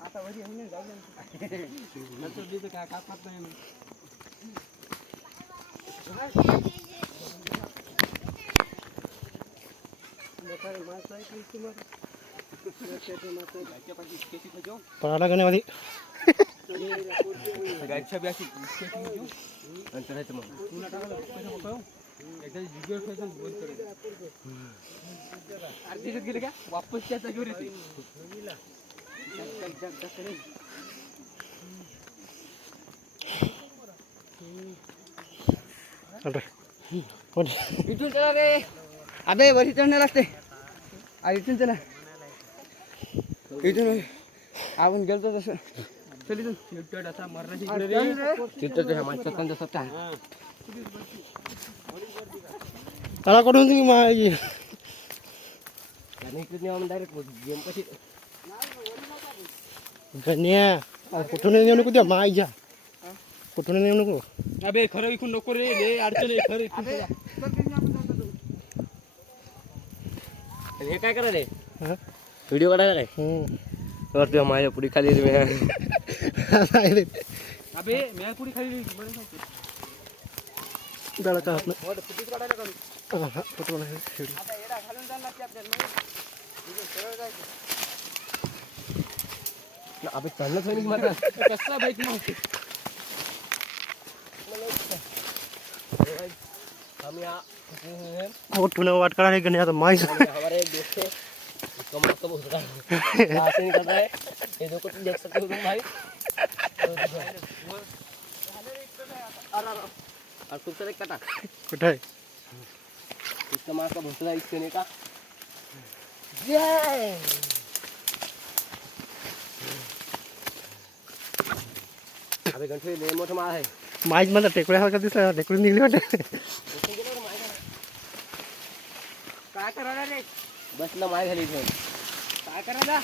आता वरी येऊन जाऊ नंतर काय कापत नाही पळाला का नाही मध्ये गाडीच्या बी अशी नंतर आहे मग एकदा व्हिडिओ ठेवून बोल अर्धी गेले का वापस त्याचा घेऊन येते इथून चला रे अबे वरी चढणं लागते इथून चला इथून आपण गेलतो तसं चल इथून असा मरणाची त्याला कडून तुम्ही माझी डायरेक्ट गेम कशी गण्या कुठून येऊ नको त्या माईच्या कुठून येऊ नको अबे खरं इकून नको रे लय अडचण आहे खरं इकून हे काय करा रे व्हिडिओ काढायला काय तुझ्या माझ्या पुढे खाली अबे मी पुढे खाली दळका हात अबे चाललं मला कसला बाईक नव्हती उठून वाट करा रे गण्या आता माई हमारे एक दोस्त है उसका मस्त बहुत रहा है ऐसे नहीं कर रहा है ये देखो तुम देख सकते हो तुम भाई और खूब सारे कटा कुठं आहे इसका मार का भोसला इस चने का जय अबे गणपती लय मोठा माळ आहे माईच मला टेकड्यासारखा दिसला टेकडून निघली वाटते काय करायला रे बसला माय झाली इथून काय करायला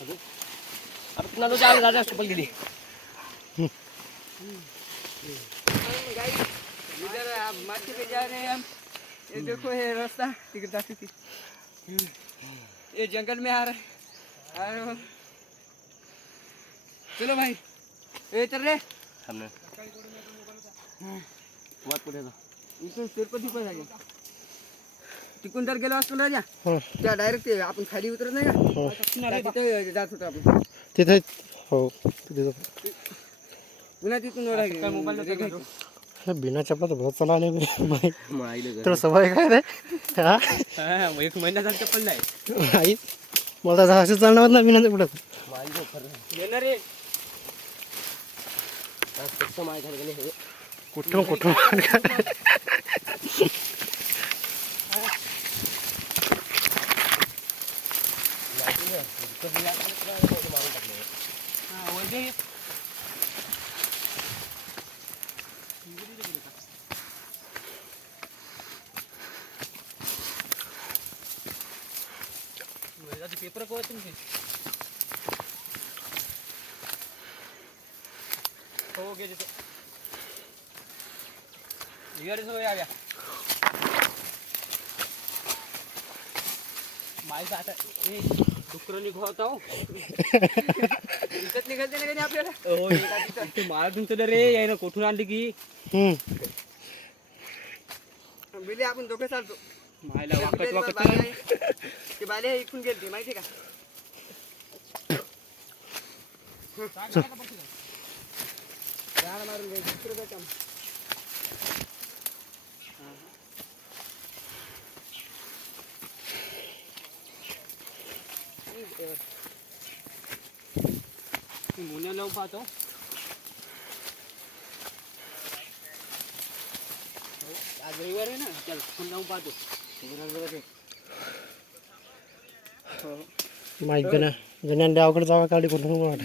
अब कितना लोग जा रहे हैं चप्पल के लिए इधर आप मार्केट पे जा रहे हैं हम ये देखो ये रास्ता टिकट आती थी ये जंगल में आ रहा है और चलो भाई ये चल रहे हमने बात कुठे इथून तिरुपती पण आहे तिकून जर गेलो असतो राजा त्या डायरेक्ट आपण खाली उतरत नाही का तिथे जात होतो आपण तिथे हो तिथे पुन्हा तिथून बिना चप्पल तर बहुत चला माई तर सवय काय रे हा एक महिन्याचा चप्पल नाही आई मला तर असं चालणार ना बिना चप्पल येणार रे माय झालं गेले कुठून कुठून पेपर को तुमचे हो गे तिथे इकडे सवय आल्या माहिती आता ए डुकर निघवता हो इथत निघालते ना कधी आपल्याला हो ते माळ तुमचं रे यायला कुठून आणली की बिले आपण दोघे चालतो मायला वाकत वाकत ते बाले इकडून गेलते माहिती का मारून घ्यायचं मुन्या लावून पाहतो आज रविवार आहे ना चल फोन लावून पाहतो माईक गण्या गण्याने गावाकडे जागा काढली कुठून वाट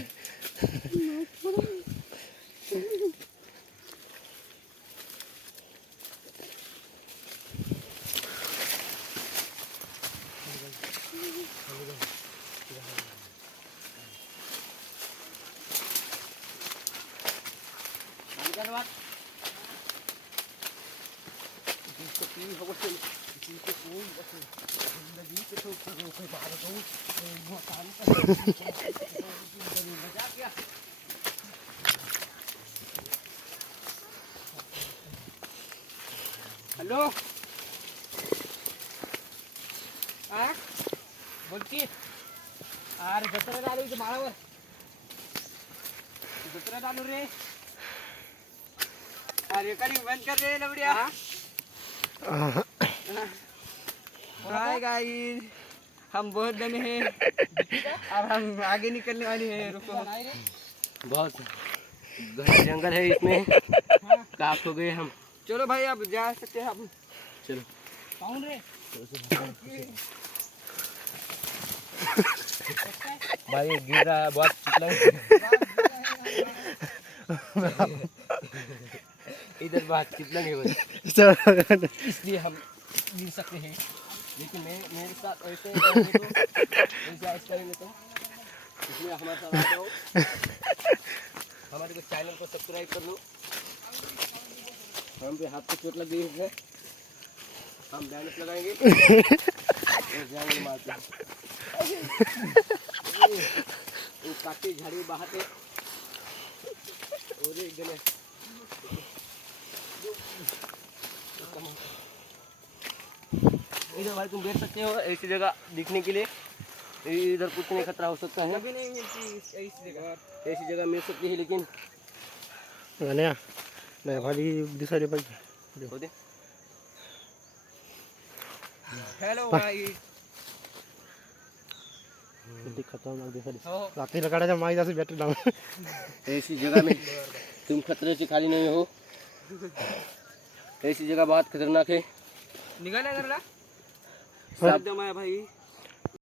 हॅलो हा बोल की अरे जत्रेला आलो इथं माळावर जत्रेला आलो रे अरे रेकॉर्डिंग बंद कर रे लवड्या हाय गाइस हम बहुत जने हैं अब हम आगे निकलने वाले हैं रुको बहुत घना जंगल है इसमें काफ हो गए हम चलो भाई अब जा सकते हैं अब चलो कौन रे भाई गिर रहा है बहुत चिल्ला इधर बहुत चिल्ला नहीं हो इसलिए हम गिर सकते हैं लेकिन मेरे साथ ऐसे करेंगे तो ऐसे करेंगे तो इसलिए हमारे साथ आ जाओ हमारे को चैनल को सब्सक्राइब कर लो हम पे हाथ पे चोट लग गई है हम बैनर लगाएंगे और जाएंगे मारते वो काटी झाड़ी बहाते और एक गले इधर भाई तुम बैठ सकते हो ऐसी जगह दिखने के लिए इधर कुछ नहीं खतरा हो सकता है कभी नहीं मिलती ऐसी जगह मिल सकती है लेकिन गण्या नाही भारी दिसायला पाहिजे हो दे हेलो भाई किती खतरनाक दिसायला हो रात्रीला काढायच्या माहीत असं बॅटरी लावून ऐसी जगह में तुम खतरे से खाली नहीं हो ऐसी जगह बहुत खतरनाक है निघाल्या घरला साथ साथ भाई